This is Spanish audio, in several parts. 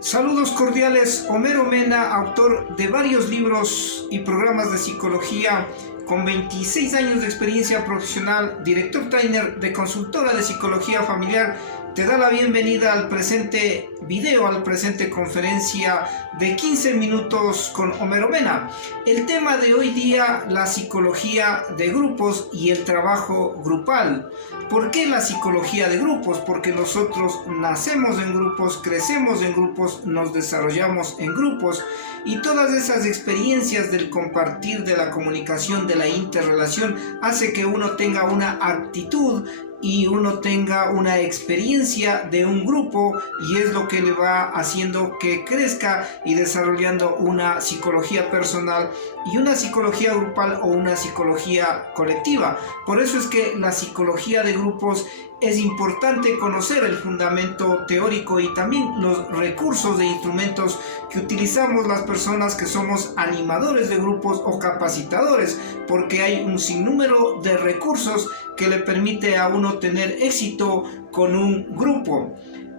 Saludos cordiales, Homero Mena, autor de varios libros y programas de psicología, con 26 años de experiencia profesional, director trainer de consultora de psicología familiar, te da la bienvenida al presente video, al presente conferencia de 15 minutos con Homero Mena. El tema de hoy día, la psicología de grupos y el trabajo grupal. ¿Por qué la psicología de grupos? Porque nosotros nacemos en grupos, crecemos en grupos, nos desarrollamos en grupos y todas esas experiencias del compartir, de la comunicación, de la interrelación, hace que uno tenga una actitud y uno tenga una experiencia de un grupo, y es lo que le va haciendo que crezca y desarrollando una psicología personal y una psicología grupal o una psicología colectiva. Por eso es que la psicología de grupos es importante conocer el fundamento teórico y también los recursos e instrumentos que utilizamos las personas que somos animadores de grupos o capacitadores, porque hay un sinnúmero de recursos que le permite a uno tener éxito con un grupo.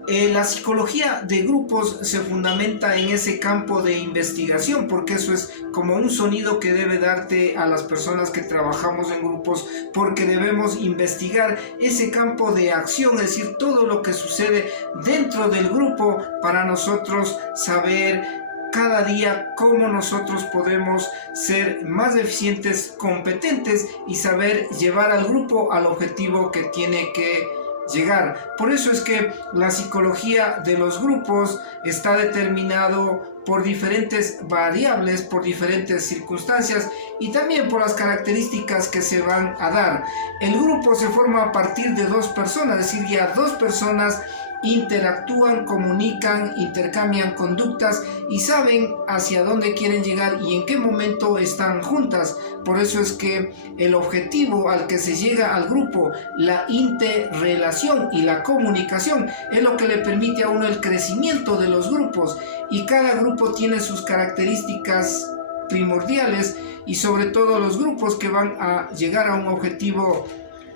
La psicología de grupos se fundamenta en ese campo de investigación, porque eso es como un sonido que debe darte a las personas que trabajamos en grupos, porque debemos investigar ese campo de acción, es decir, todo lo que sucede dentro del grupo para nosotros saber cada día cómo nosotros podemos ser más eficientes, competentes y saber llevar al grupo al objetivo que tiene que llegar. Por eso es que la psicología de los grupos está determinado por diferentes variables, por diferentes circunstancias y también por las características que se van a dar. El grupo se forma a partir de dos personas, es decir, ya dos personas interactúan, comunican, intercambian conductas y saben hacia dónde quieren llegar y en qué momento están juntas. Por eso es que el objetivo al que se llega al grupo, la interrelación y la comunicación, es lo que le permite a uno el crecimiento de los grupos, y cada grupo tiene sus características primordiales, y sobre todo los grupos que van a llegar a un objetivo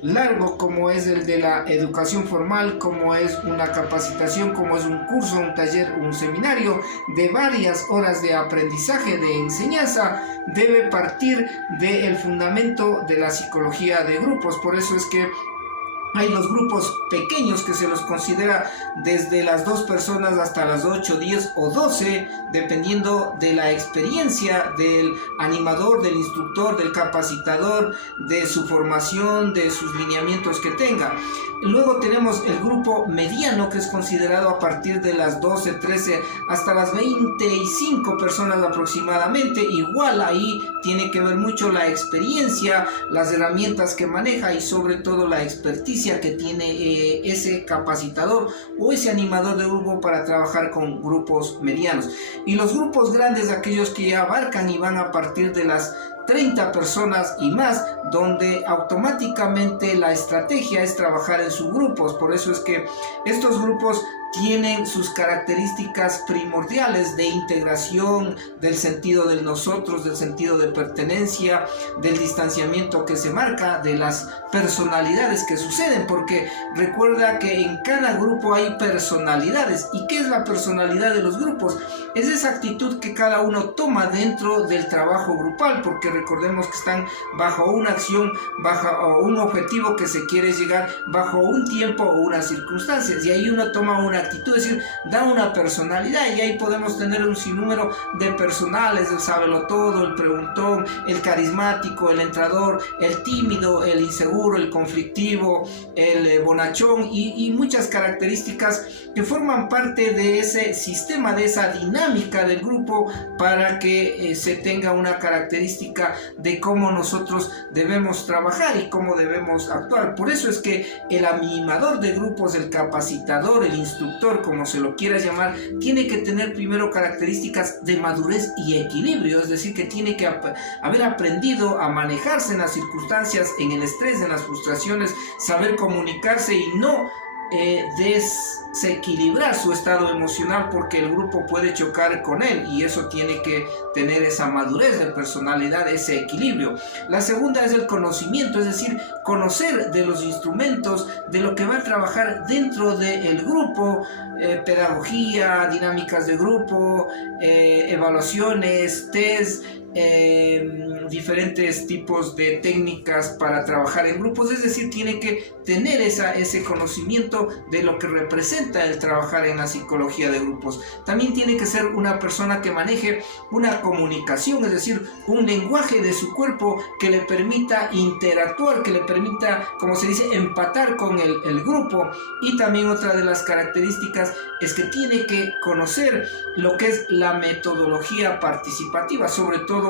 largo, como es el de la educación formal, como es una capacitación, como es un curso, un taller, un seminario de varias horas de aprendizaje, de enseñanza, debe partir del fundamento de la psicología de grupos. Por eso es que hay los grupos pequeños que se los considera desde las 2 personas hasta las 8, 10 o 12, dependiendo de la experiencia del animador, del instructor, del capacitador, de su formación, de sus lineamientos que tenga. Luego tenemos el grupo mediano, que es considerado a partir de las 12, 13 hasta las 25 personas aproximadamente. Igual ahí tiene que ver mucho la experiencia, las herramientas que maneja y sobre todo la experticia que tiene ese capacitador o ese animador de grupo para trabajar con grupos medianos. Y los grupos grandes, aquellos que ya abarcan y van a partir de las 30 personas y más, donde automáticamente la estrategia es trabajar en subgrupos. Por eso es que estos grupos tienen sus características primordiales de integración, del sentido del nosotros, del sentido de pertenencia, del distanciamiento que se marca, de las personalidades que suceden, porque recuerda que en cada grupo hay personalidades. ¿Y qué es la personalidad de los grupos? Es esa actitud que cada uno toma dentro del trabajo grupal, porque recordemos que están bajo una acción, bajo un objetivo que se quiere llegar, bajo un tiempo o unas circunstancias, y ahí uno toma una actitud, es decir, da una personalidad, y ahí podemos tener un sinnúmero de personales, el sabelotodo, el preguntón, el carismático, el entrador, el tímido, el inseguro, el conflictivo, el bonachón y muchas características que forman parte de ese sistema, de esa dinámica del grupo, para que se tenga una característica de cómo nosotros debemos trabajar y cómo debemos actuar. Por eso es que el animador de grupos, el capacitador, el instructor, como se lo quiera llamar, tiene que tener primero características de madurez y equilibrio, es decir, que tiene que haber aprendido a manejarse en las circunstancias, en el estrés, en las frustraciones, saber comunicarse y no desequilibrar su estado emocional, porque el grupo puede chocar con él, y eso tiene que tener esa madurez de personalidad, ese equilibrio. La segunda es el conocimiento, es decir, conocer de los instrumentos, de lo que va a trabajar dentro del grupo, pedagogía, dinámicas de grupo, evaluaciones, test, diferentes tipos de técnicas para trabajar en grupos. Es decir, tiene que tener ese conocimiento de lo que representa el trabajar en la psicología de grupos. También tiene que ser una persona que maneje una comunicación, es decir, un lenguaje de su cuerpo que le permita interactuar, que le permita, como se dice, empatar con el grupo. Y también otra de las características es que tiene que conocer lo que es la metodología participativa, sobre todo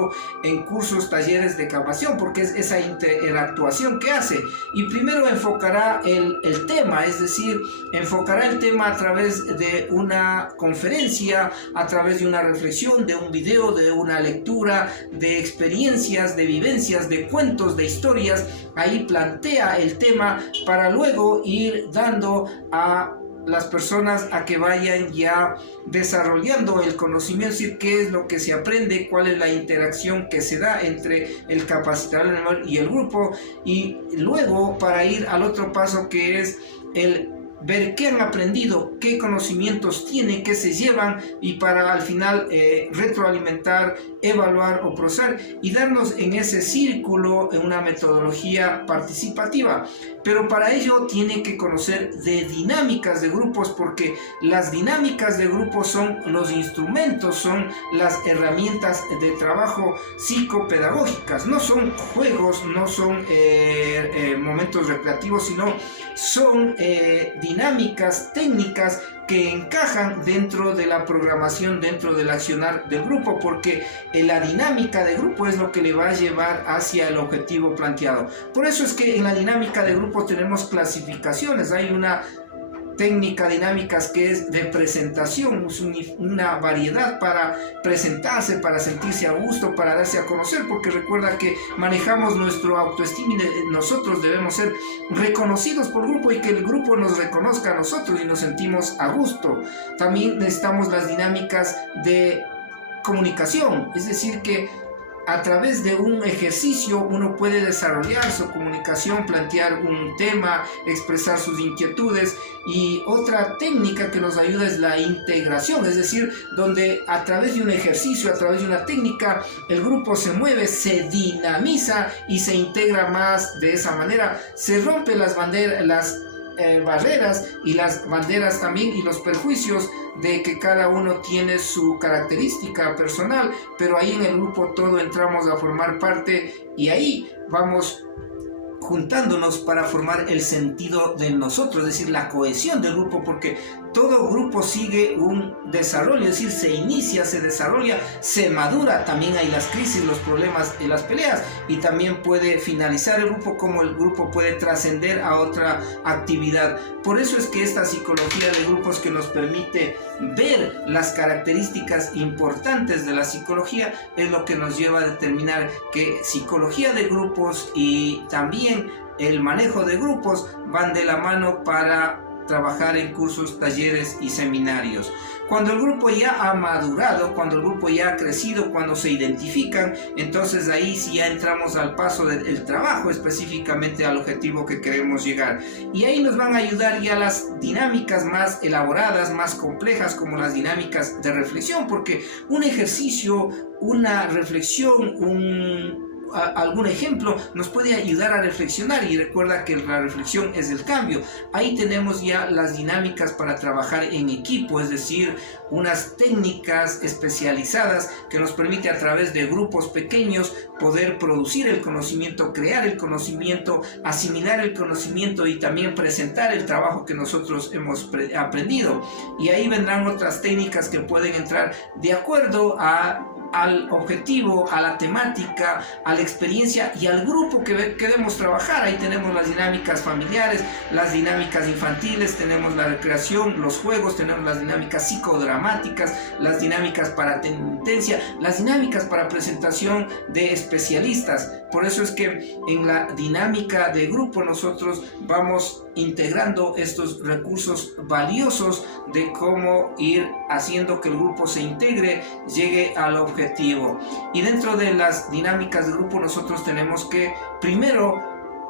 en cursos, talleres de capacitación, porque es esa interactuación que hace. Y primero enfocará el tema, es decir, enfocará el tema a través de una conferencia, a través de una reflexión, de un video, de una lectura, de experiencias, de vivencias, de cuentos, de historias. Ahí plantea el tema para luego ir dando a las personas a que vayan ya desarrollando el conocimiento, es decir, qué es lo que se aprende, cuál es la interacción que se da entre el capacitador y el grupo, y luego para ir al otro paso, que es el ver qué han aprendido, qué conocimientos tienen, qué se llevan, y para al final retroalimentar, evaluar o procesar y darnos en ese círculo en una metodología participativa. Pero para ello tiene que conocer de dinámicas de grupos, porque las dinámicas de grupos son los instrumentos, son las herramientas de trabajo psicopedagógicas. No son juegos, no son momentos recreativos, sino son dinámicas, técnicas que encajan dentro de la programación, dentro del accionar del grupo, porque la dinámica de grupo es lo que le va a llevar hacia el objetivo planteado. Por eso es que en la dinámica de grupo tenemos clasificaciones. Hay una técnica dinámicas que es de presentación, es una variedad para presentarse, para sentirse a gusto, para darse a conocer, porque recuerda que manejamos nuestro autoestima y nosotros debemos ser reconocidos por el grupo y que el grupo nos reconozca a nosotros y nos sentimos a gusto. También necesitamos las dinámicas de comunicación, es decir, que a través de un ejercicio uno puede desarrollar su comunicación, plantear un tema, expresar sus inquietudes. Y otra técnica que nos ayuda es la integración, es decir, donde a través de un ejercicio, a través de una técnica, el grupo se mueve, se dinamiza y se integra más. De esa manera se rompen las barreras y las banderas también, y los perjuicios de que cada uno tiene su característica personal, pero ahí en el grupo todos entramos a formar parte y ahí vamos juntándonos para formar el sentido de nosotros, es decir, la cohesión del grupo, porque todo grupo sigue un desarrollo, es decir, se inicia, se desarrolla, se madura. También hay las crisis, los problemas y las peleas, y también puede finalizar el grupo, como el grupo puede trascender a otra actividad. Por eso es que esta psicología de grupos, que nos permite ver las características importantes de la psicología, es lo que nos lleva a determinar que psicología de grupos y también el manejo de grupos van de la mano para trabajar en cursos, talleres y seminarios. Cuando el grupo ya ha madurado, cuando el grupo ya ha crecido, cuando se identifican, entonces ahí sí ya entramos al paso del trabajo, específicamente al objetivo que queremos llegar. Y ahí nos van a ayudar ya las dinámicas más elaboradas, más complejas, como las dinámicas de reflexión, porque un ejercicio, una reflexión, algún ejemplo nos puede ayudar a reflexionar, y recuerda que la reflexión es el cambio. Ahí tenemos ya las dinámicas para trabajar en equipo, es decir, unas técnicas especializadas que nos permite a través de grupos pequeños poder producir el conocimiento, crear el conocimiento, asimilar el conocimiento y también presentar el trabajo que nosotros hemos aprendido. Y ahí vendrán otras técnicas que pueden entrar de acuerdo al objetivo, a la temática, a la experiencia y al grupo que queremos trabajar. Ahí tenemos las dinámicas familiares, las dinámicas infantiles, tenemos la recreación, los juegos, tenemos las dinámicas psicodramáticas, las dinámicas para tendencia, las dinámicas para presentación de especialistas. Por eso es que en la dinámica de grupo nosotros vamos integrando estos recursos valiosos de cómo ir haciendo que el grupo se integre, llegue al objetivo. Y dentro de las dinámicas de grupo nosotros tenemos que primero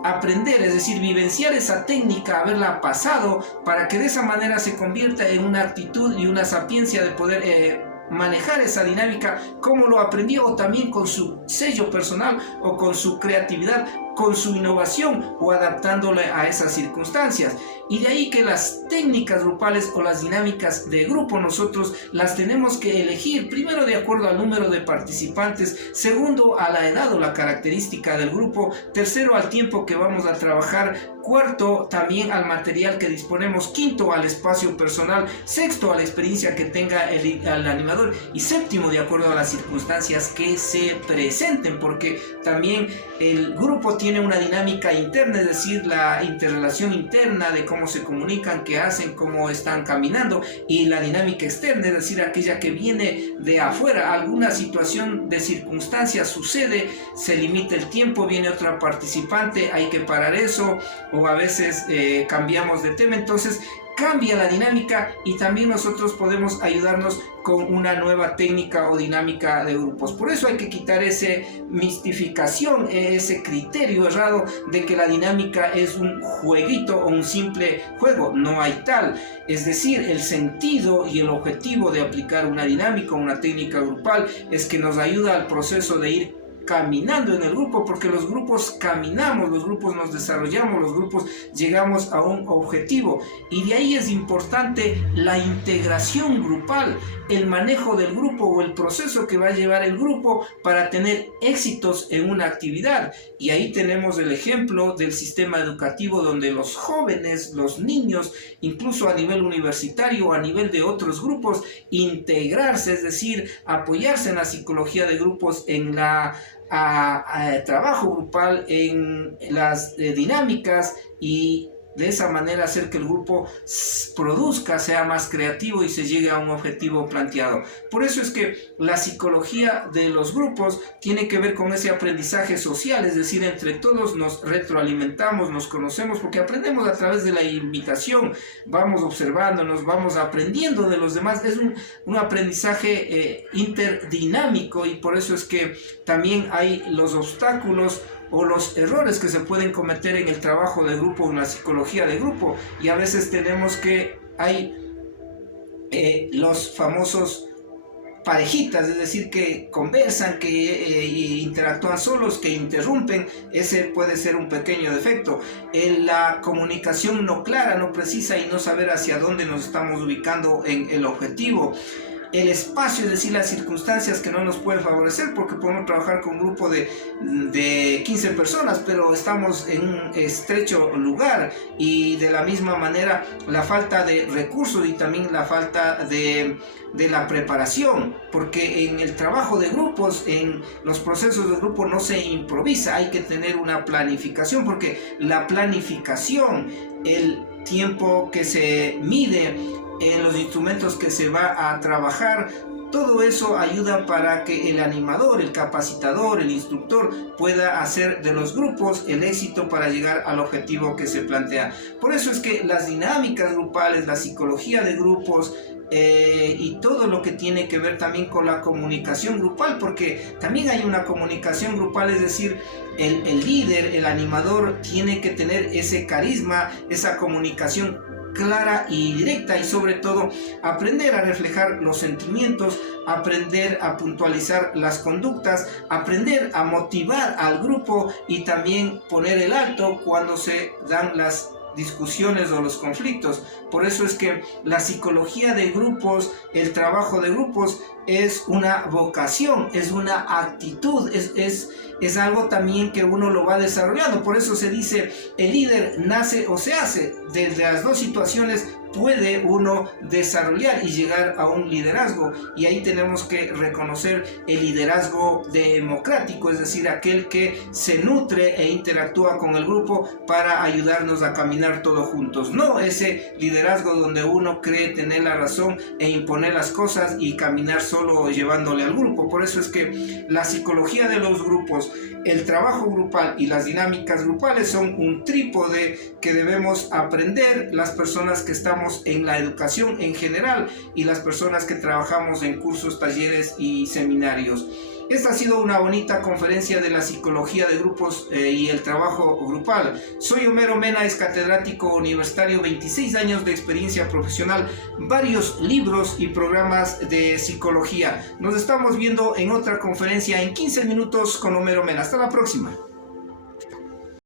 aprender, es decir, vivenciar esa técnica, haberla pasado, para que de esa manera se convierta en una actitud y una sapiencia de poder manejar esa dinámica como lo aprendió, o también con su sello personal o con su creatividad, con su innovación o adaptándole a esas circunstancias. Y de ahí que las técnicas grupales o las dinámicas de grupo nosotros las tenemos que elegir primero de acuerdo al número de participantes, segundo a la edad o la característica del grupo, tercero al tiempo que vamos a trabajar, cuarto también al material que disponemos, quinto al espacio personal, sexto a la experiencia que tenga el animador y séptimo de acuerdo a las circunstancias que se presenten, porque también el grupo tiene una dinámica interna, es decir, la interrelación interna de cómo se comunican, qué hacen, cómo están caminando, y la dinámica externa, es decir, aquella que viene de afuera. Alguna situación de circunstancia sucede, se limita el tiempo, viene otra participante, hay que parar eso, o a veces cambiamos de tema, entonces cambia la dinámica y también nosotros podemos ayudarnos con una nueva técnica o dinámica de grupos. Por eso hay que quitar esa mistificación, ese criterio errado de que la dinámica es un jueguito o un simple juego. No hay tal. Es decir, el sentido y el objetivo de aplicar una dinámica o una técnica grupal es que nos ayuda al proceso de ir caminando en el grupo, porque los grupos caminamos, los grupos nos desarrollamos, los grupos llegamos a un objetivo, y de ahí es importante la integración grupal, el manejo del grupo o el proceso que va a llevar el grupo para tener éxitos en una actividad. Y ahí tenemos el ejemplo del sistema educativo, donde los jóvenes, los niños, incluso a nivel universitario o a nivel de otros grupos, integrarse, es decir, apoyarse en la psicología de grupos, en la trabajo grupal, en las dinámicas, y de esa manera hacer que el grupo produzca, sea más creativo y se llegue a un objetivo planteado. Por eso es que la psicología de los grupos tiene que ver con ese aprendizaje social, es decir, entre todos nos retroalimentamos, nos conocemos, porque aprendemos a través de la imitación, vamos observándonos, vamos aprendiendo de los demás. Es un aprendizaje interdinámico, y por eso es que también hay los obstáculos o los errores que se pueden cometer en el trabajo de grupo, en la psicología de grupo. Y a veces tenemos que hay los famosos parejitas, es decir, que conversan, que interactúan solos, que interrumpen. Ese puede ser un pequeño defecto. La comunicación no clara, no precisa, y no saber hacia dónde nos estamos ubicando en el objetivo. El espacio, es decir, las circunstancias que no nos pueden favorecer, porque podemos trabajar con un grupo de 15 personas, pero estamos en un estrecho lugar, y de la misma manera la falta de recursos y también la falta de la preparación, porque en el trabajo de grupos, en los procesos de grupo, no se improvisa, hay que tener una planificación, porque la planificación, el tiempo que se mide, en los instrumentos que se va a trabajar, todo eso ayuda para que el animador, el capacitador, el instructor pueda hacer de los grupos el éxito para llegar al objetivo que se plantea. Por eso es que las dinámicas grupales, la psicología de grupos, y todo lo que tiene que ver también con la comunicación grupal, porque también hay una comunicación grupal, es decir, el líder, el animador tiene que tener ese carisma, esa comunicación clara y directa, y sobre todo aprender a reflejar los sentimientos, aprender a puntualizar las conductas, aprender a motivar al grupo, y también poner el alto cuando se dan las discusiones o los conflictos. Por eso es que la psicología de grupos, el trabajo de grupos, es una vocación, es una actitud, es algo también que uno lo va desarrollando. Por eso se dice, el líder nace o se hace. Desde las dos situaciones puede uno desarrollar y llegar a un liderazgo, y ahí tenemos que reconocer el liderazgo democrático, es decir, aquel que se nutre e interactúa con el grupo para ayudarnos a caminar todos juntos, no ese liderazgo donde uno cree tener la razón e imponer las cosas y caminar solo llevándole al grupo. Por eso es que la psicología de los grupos, el trabajo grupal y las dinámicas grupales son un trípode que debemos aprender las personas que estamos en la educación en general y las personas que trabajamos en cursos, talleres y seminarios. Esta ha sido una bonita conferencia de la psicología de grupos y el trabajo grupal. Soy Homero Mena, es catedrático universitario, 26 años de experiencia profesional, varios libros y programas de psicología. Nos estamos viendo en otra conferencia en 15 minutos con Homero Mena. Hasta la próxima.